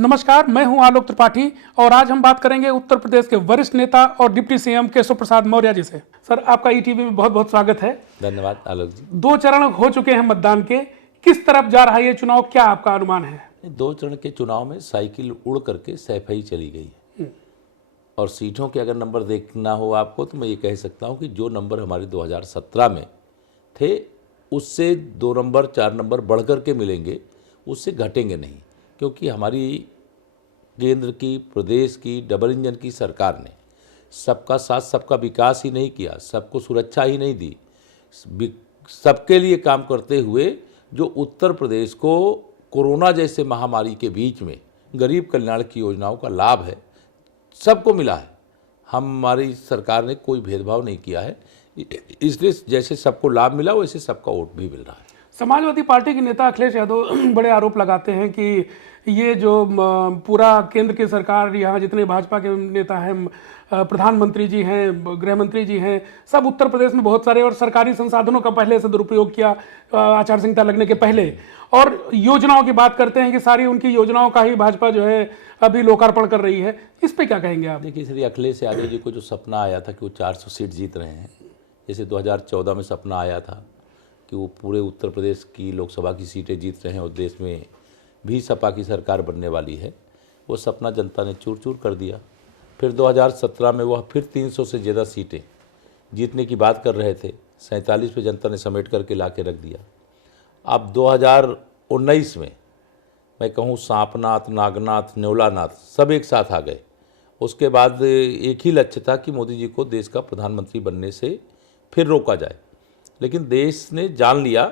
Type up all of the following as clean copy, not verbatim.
नमस्कार, मैं हूं आलोक त्रिपाठी और आज हम बात करेंगे उत्तर प्रदेश के वरिष्ठ नेता और डिप्टी सीएम केशव प्रसाद मौर्य जी से। सर, आपका ईटीवी में बहुत बहुत स्वागत है। धन्यवाद आलोक जी। 2 चरण हो चुके हैं मतदान के, किस तरफ जा रहा है ये चुनाव, क्या आपका अनुमान है? 2 चरण के चुनाव में साइकिल उड़ करके सैफई चली गई है और सीटों के अगर नंबर देखना हो आपको तो मैं ये कह सकता हूँ कि जो नंबर हमारे 2017 में थे उससे 2 नंबर 4 नंबर बढ़ कर के मिलेंगे, उससे घटेंगे नहीं, क्योंकि हमारी केंद्र की प्रदेश की डबल इंजन की सरकार ने सबका साथ सबका विकास ही नहीं किया, सबको सुरक्षा ही नहीं दी, सबके लिए काम करते हुए जो उत्तर प्रदेश को कोरोना जैसे महामारी के बीच में गरीब कल्याण की योजनाओं का लाभ है सबको मिला है। हमारी सरकार ने कोई भेदभाव नहीं किया है, इसलिए जैसे सबको लाभ मिला वैसे सबका वोट भी मिल रहा है। समाजवादी पार्टी के नेता अखिलेश यादव बड़े आरोप लगाते हैं कि ये जो पूरा केंद्र की सरकार, यहाँ जितने भाजपा के नेता हैं, प्रधानमंत्री जी हैं, गृह मंत्री जी हैं, सब उत्तर प्रदेश में बहुत सारे और सरकारी संसाधनों का पहले से दुरुपयोग किया आचार संहिता लगने के पहले, और योजनाओं की बात करते हैं कि सारी उनकी योजनाओं का ही भाजपा जो है अभी लोकार्पण कर रही है। इस पे क्या कहेंगे आप? देखिए, श्री अखिलेश यादव जी को जो सपना आया था कि वो 400 सीट जीत रहे हैं, जैसे 2014 में सपना आया था कि वो पूरे उत्तर प्रदेश की लोकसभा की सीटें जीत रहे हैं और देश में भी सपा की सरकार बनने वाली है, वो सपना जनता ने चूर चूर कर दिया। फिर 2017 में वह फिर 300 से ज़्यादा सीटें जीतने की बात कर रहे थे, 47 पे जनता ने समेट करके ला के रख दिया। अब 2019 में मैं कहूँ सांपनाथ, नागनाथ, न्योलानाथ सब एक साथ आ गए। उसके बाद एक ही लक्ष्य था कि मोदी जी को देश का प्रधानमंत्री बनने से फिर रोका जाए, लेकिन देश ने जान लिया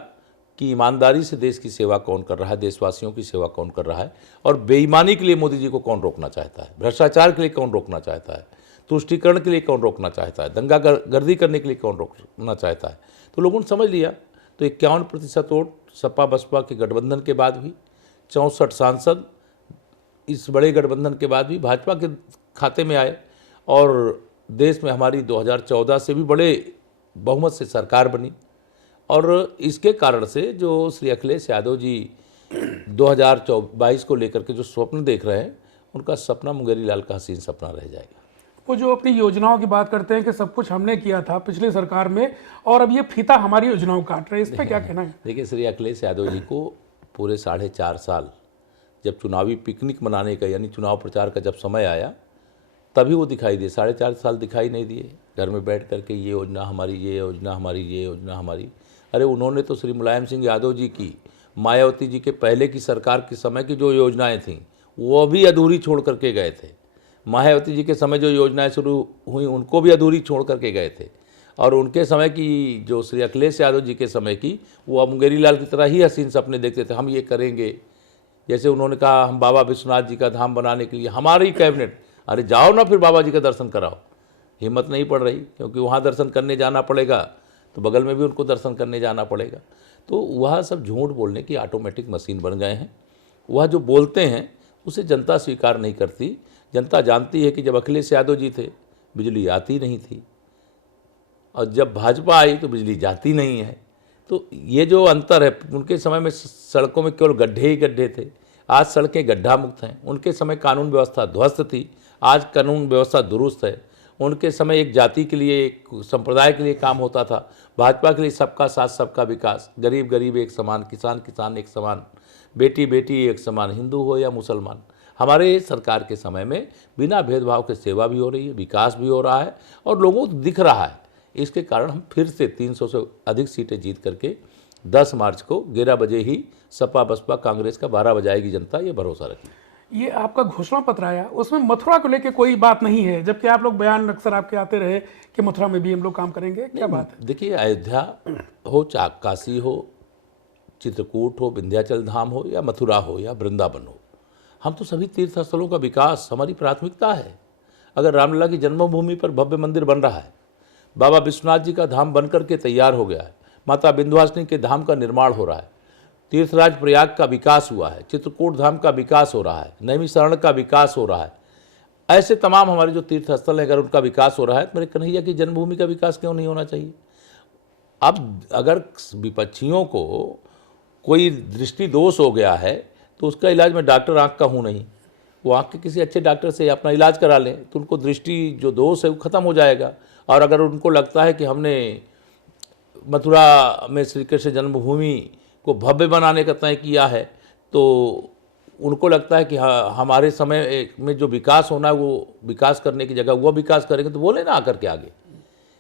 कि ईमानदारी से देश की सेवा कौन कर रहा है, देशवासियों की सेवा कौन कर रहा है, और बेईमानी के लिए मोदी जी को कौन रोकना चाहता है, भ्रष्टाचार के लिए कौन रोकना चाहता है, तुष्टीकरण के लिए कौन रोकना चाहता है, दंगा गर्दी करने के लिए कौन रोकना चाहता है। तो लोगों ने समझ लिया। तो 51% वोट सपा बसपा के गठबंधन के बाद भी, 64 सांसद इस बड़े गठबंधन के बाद भी भाजपा के खाते में आए और देश में हमारी 2014 से भी बड़े बहुमत से सरकार बनी। और इसके कारण से जो श्री अखिलेश यादव जी 2022 को लेकर के जो स्वप्न देख रहे हैं, उनका सपना मुंगेरी लाल का हसीन सपना रह जाएगा। वो जो अपनी योजनाओं की बात करते हैं कि सब कुछ हमने किया था पिछली सरकार में और अब ये फीता हमारी योजनाओं काट रहे हैं, इस पर क्या कहना है? देखिए, श्री अखिलेश यादव जी को पूरे 4.5 साल जब चुनावी पिकनिक मनाने का यानी चुनाव प्रचार का जब समय आया तभी वो दिखाई दिए। 4.5 साल दिखाई नहीं दिए, घर में बैठ करके ये योजना हमारी, ये योजना हमारी, ये योजना हमारी। अरे उन्होंने तो श्री मुलायम सिंह यादव जी की, मायावती जी के पहले की सरकार के समय की जो योजनाएं थीं वो भी अधूरी छोड़ करके गए थे। मायावती जी के समय जो योजनाएं शुरू हुई उनको भी अधूरी छोड़ करके गए थे, और उनके समय की जो श्री अखिलेश यादव जी के समय की, वो मुंगेरी लाल की तरह ही हसीन सपने देखते थे, हम ये करेंगे। जैसे उन्होंने कहा हम बाबा विश्वनाथ जी का धाम बनाने के लिए हमारी कैबिनेट, अरे जाओ ना फिर बाबा जी का दर्शन कराओ। हिम्मत नहीं पड़ रही, क्योंकि वहाँ दर्शन करने जाना पड़ेगा तो बगल में भी उनको दर्शन करने जाना पड़ेगा। तो वह सब झूठ बोलने की ऑटोमेटिक मशीन बन गए हैं। वह जो बोलते हैं उसे जनता स्वीकार नहीं करती। जनता जानती है कि जब अखिलेश यादव जी थे बिजली आती नहीं थी, और जब भाजपा आई तो बिजली जाती नहीं है। तो ये जो अंतर है, उनके समय में सड़कों में केवल गड्ढे ही गड्ढे थे, आज सड़कें गड्ढा मुक्त हैं। उनके समय कानून व्यवस्था ध्वस्त थी, आज कानून व्यवस्था दुरुस्त है। उनके समय एक जाति के लिए, एक संप्रदाय के लिए काम होता था, भाजपा के लिए सबका साथ सबका विकास, गरीब गरीब एक समान, किसान किसान एक समान, बेटी बेटी एक समान, हिंदू हो या मुसलमान। हमारे सरकार के समय में बिना भेदभाव के सेवा भी हो रही है, विकास भी हो रहा है और लोगों को दिख रहा है। इसके कारण हम फिर से 300 से अधिक सीटें जीत करके 10 मार्च को 11 बजे ही सपा बसपा कांग्रेस का 12 बजाएगी जनता, ये भरोसा रखिए। ये आपका घोषणा पत्र आया, उसमें मथुरा को लेकर कोई बात नहीं है, जबकि आप लोग बयान अक्सर आपके आते रहे कि मथुरा में भी हम लोग काम करेंगे, क्या बात है? देखिए, अयोध्या हो, काशी हो, चित्रकूट हो, विंध्याचल धाम हो, या मथुरा हो या वृंदावन हो, हम तो सभी तीर्थ स्थलों का विकास हमारी प्राथमिकता है। अगर रामलला की जन्मभूमि पर भव्य मंदिर बन रहा है, बाबा विश्वनाथ जी का धाम बनकर के तैयार हो गया है, माता विंध्यवासिनी के धाम का निर्माण हो रहा है, तीर्थराज प्रयाग का विकास हुआ है, चित्रकूट धाम का विकास हो रहा है, नैमिषारण्य का विकास हो रहा है, ऐसे तमाम हमारे जो तीर्थ स्थल हैं अगर उनका विकास हो रहा है, तो मेरे कन्हैया की जन्मभूमि का विकास क्यों नहीं होना चाहिए? अब अगर विपक्षियों को कोई दृष्टि दोष हो गया है तो उसका इलाज, मैं डॉक्टर आँख का हूँ नहीं, वो आँख के किसी अच्छे डॉक्टर से अपना इलाज करा लें, तो उनको दृष्टि जो दोष है वो ख़त्म हो जाएगा। और अगर उनको लगता है कि हमने मथुरा में श्री कृष्ण जन्मभूमि को भव्य बनाने का तय किया है, तो उनको लगता है कि हाँ, हमारे समय में जो विकास होना है वो विकास करने की जगह वो विकास करेंगे, तो बोले ना आकर के आगे।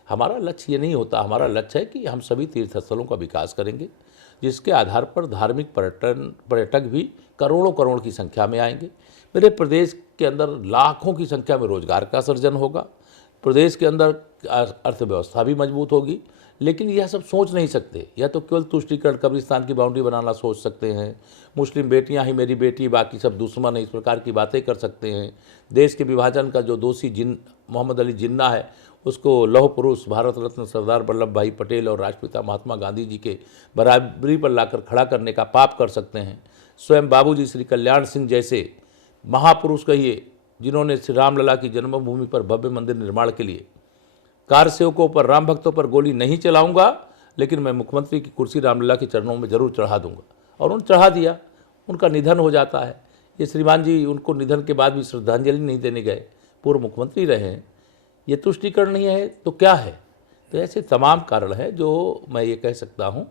हमारा लक्ष्य ये नहीं होता। हमारा लक्ष्य है कि हम सभी तीर्थस्थलों का विकास करेंगे, जिसके आधार पर धार्मिक पर्यटक भी करोड़ों करोड़ की संख्या में आएंगे। मेरे प्रदेश के अंदर लाखों की संख्या में रोजगार का सृजन होगा। प्रदेश के अंदर अर्थव्यवस्था भी मजबूत होगी। लेकिन यह सब सोच नहीं सकते। या तो केवल तुष्टीकरण, कब्रिस्तान की बाउंड्री बनाना सोच सकते हैं, मुस्लिम बेटियां ही मेरी बेटी, बाकी सब दुश्मन है, इस प्रकार की बातें कर सकते हैं। देश के विभाजन का जो दोषी मोहम्मद अली जिन्ना है, उसको लौह पुरुष भारत रत्न सरदार वल्लभ भाई पटेल और राष्ट्रपिता महात्मा गांधी जी के बराबरी पर लाकर खड़ा करने का पाप कर सकते हैं। स्वयं बाबूजी श्री कल्याण सिंह जैसे महापुरुष कहिए, जिन्होंने श्री रामलला की जन्मभूमि पर भव्य मंदिर निर्माण के लिए कार सेवकों पर, राम भक्तों पर गोली नहीं चलाऊंगा, लेकिन मैं मुख्यमंत्री की कुर्सी रामलला के चरणों में जरूर चढ़ा दूंगा। और उन्होंने चढ़ा दिया। उनका निधन हो जाता है। ये श्रीमान जी उनको निधन के बाद भी श्रद्धांजलि नहीं देने गए, पूर्व मुख्यमंत्री रहे हैं। ये तुष्टीकरण नहीं है तो क्या है? तो ऐसे तमाम कारण हैं जो मैं ये कह सकता हूँ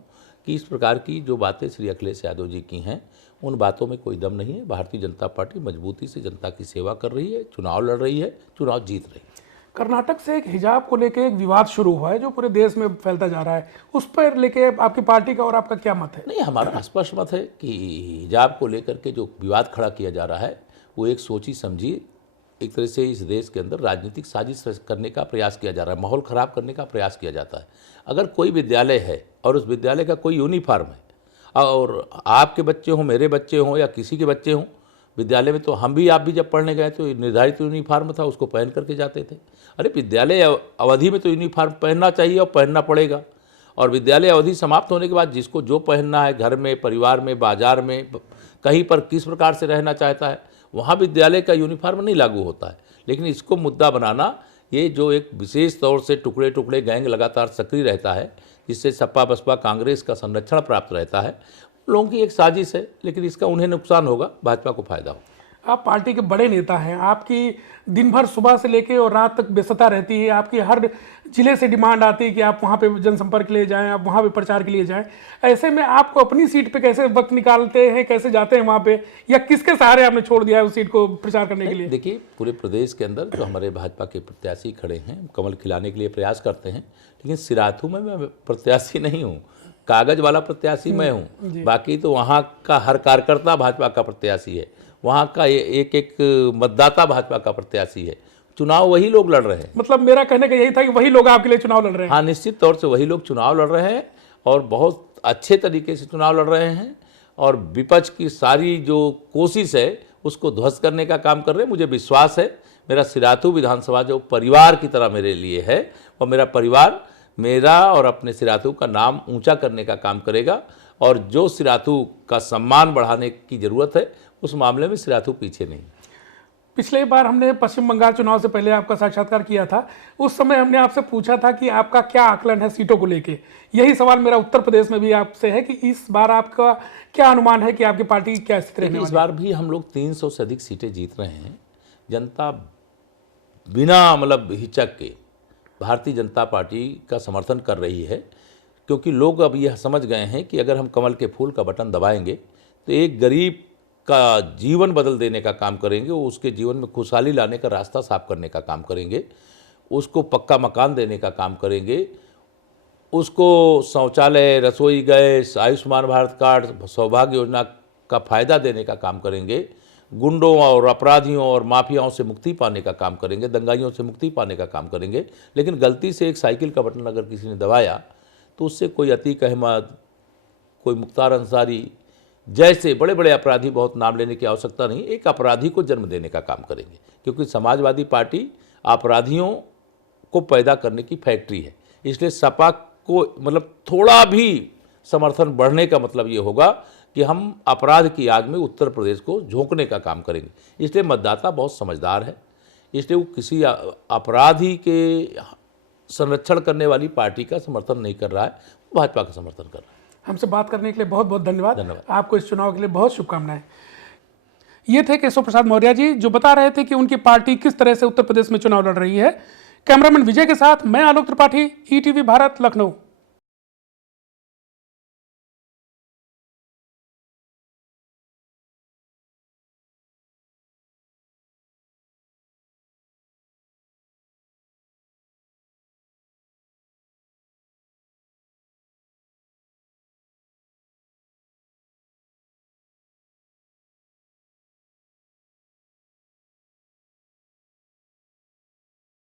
कि इस प्रकार की जो बातें श्री अखिलेश यादव जी की हैं, उन बातों में कोई दम नहीं है। भारतीय जनता पार्टी मजबूती से जनता की सेवा कर रही है, चुनाव लड़ रही है, चुनाव जीत रही है। कर्नाटक से एक हिजाब को लेके एक विवाद शुरू हुआ है जो पूरे देश में फैलता जा रहा है, उस पर लेके आपकी पार्टी का और आपका क्या मत है? नहीं, हमारा स्पष्ट मत है कि हिजाब को लेकर के जो विवाद खड़ा किया जा रहा है वो एक सोची समझी एक तरह से इस देश के अंदर राजनीतिक साजिश करने का प्रयास किया जा रहा है, माहौल ख़राब करने का प्रयास किया जाता है। अगर कोई विद्यालय है और उस विद्यालय का कोई यूनिफॉर्म है और आपके बच्चे हों, मेरे बच्चे हों या किसी के बच्चे हों, विद्यालय में तो हम भी आप भी जब पढ़ने गए तो निर्धारित यूनिफॉर्म था, उसको पहन करके जाते थे। अरे विद्यालय अवधि में तो यूनिफॉर्म पहनना चाहिए और पहनना पड़ेगा। और विद्यालय अवधि समाप्त होने के बाद जिसको जो पहनना है, घर में, परिवार में, बाजार में, कहीं पर किस प्रकार से रहना चाहता है, वहाँ विद्यालय का यूनिफॉर्म नहीं लागू होता है। लेकिन इसको मुद्दा बनाना, ये जो एक विशेष तौर से टुकड़े टुकड़े गैंग लगातार सक्रिय रहता है, जिससे सपा बसपा कांग्रेस का संरक्षण प्राप्त रहता है, लोगों की एक साजिश है। लेकिन इसका उन्हें नुकसान होगा, भाजपा को फायदा होगा। आप पार्टी के बड़े नेता हैं, आपकी दिन भर सुबह से लेके और रात तक व्यस्तता रहती है, आपकी हर जिले से डिमांड आती है कि आप वहाँ पे जनसंपर्क के लिए जाएं, आप वहाँ पे प्रचार के लिए जाएं। ऐसे में आपको अपनी सीट पे कैसे वक्त निकालते हैं, कैसे जाते हैं वहाँ पे, या किसके सहारे आपने छोड़ दिया है उस सीट को प्रचार करने के लिए? देखिए, पूरे प्रदेश के अंदर जो हमारे भाजपा के प्रत्याशी खड़े हैं, कमल खिलाने के लिए प्रयास करते हैं। लेकिन सिराथू में मैं प्रत्याशी नहीं हूँ, कागज वाला प्रत्याशी मैं हूँ। बाकी तो वहाँ का हर कार्यकर्ता भाजपा का प्रत्याशी है, वहाँ का एक एक मतदाता भाजपा का प्रत्याशी है। चुनाव वही लोग लड़ रहे हैं। मतलब मेरा कहने का यही था कि वही लोग आपके लिए चुनाव लड़ रहे हैं। हाँ, निश्चित तौर से वही लोग चुनाव लड़ रहे हैं और बहुत अच्छे तरीके से चुनाव लड़ रहे हैं। और विपक्ष की सारी जो कोशिश है उसको ध्वस्त करने का काम कर रहे हैं। मुझे विश्वास है मेरा सिराथू विधानसभा जो परिवार की तरह मेरे लिए है, और मेरा परिवार मेरा और अपने सिराथू का नाम ऊंचा करने का काम करेगा। और जो सिराथू का सम्मान बढ़ाने की ज़रूरत है, उस मामले में सिराथू पीछे नहीं। पिछले बार हमने पश्चिम बंगाल चुनाव से पहले आपका साक्षात्कार किया था। उस समय हमने आपसे पूछा था कि आपका क्या आकलन है सीटों को लेके। यही सवाल मेरा उत्तर प्रदेश में भी आपसे है कि इस बार आपका क्या अनुमान है कि आपकी पार्टी की क्या स्थिति रहने वाली है? इस बार भी हम लोग 300 से अधिक सीटें जीत रहे हैं। जनता बिना मतलब हिचक के भारतीय जनता पार्टी का समर्थन कर रही है, क्योंकि लोग अब यह समझ गए हैं कि अगर हम कमल के फूल का बटन दबाएंगे तो एक गरीब का जीवन बदल देने का काम करेंगे, वो उसके जीवन में खुशहाली लाने का रास्ता साफ करने का काम करेंगे, उसको पक्का मकान देने का काम करेंगे, उसको शौचालय, रसोई गैस, आयुष्मान भारत कार्ड, सौभाग्य योजना का फ़ायदा देने का काम करेंगे, गुंडों और अपराधियों और माफियाओं से मुक्ति पाने का काम करेंगे, दंगाइयों से मुक्ति पाने का काम करेंगे। लेकिन गलती से एक साइकिल का बटन अगर किसी ने दबाया तो उससे कोई अतीक अहमद, कोई मुख्तार अंसारी जैसे बड़े बड़े अपराधी, बहुत नाम लेने की आवश्यकता नहीं, एक अपराधी को जन्म देने का काम करेंगे। क्योंकि समाजवादी पार्टी अपराधियों को पैदा करने की फैक्ट्री है। इसलिए सपा को मतलब थोड़ा भी समर्थन बढ़ने का मतलब ये होगा कि हम अपराध की आग में उत्तर प्रदेश को झोंकने का काम करेंगे। इसलिए मतदाता बहुत समझदार है, इसलिए वो किसी अपराधी के संरक्षण करने वाली पार्टी का समर्थन नहीं कर रहा है, वो भाजपा का समर्थन कर रहा है। हमसे बात करने के लिए बहुत बहुत धन्यवाद। आपको इस चुनाव के लिए बहुत शुभकामनाएं। ये थे केशव प्रसाद मौर्य जी, जो बता रहे थे कि उनकी पार्टी किस तरह से उत्तर प्रदेश में चुनाव लड़ रही है। कैमरामैन विजय के साथ मैं आलोक त्रिपाठी, ईटीवी भारत, लखनऊ।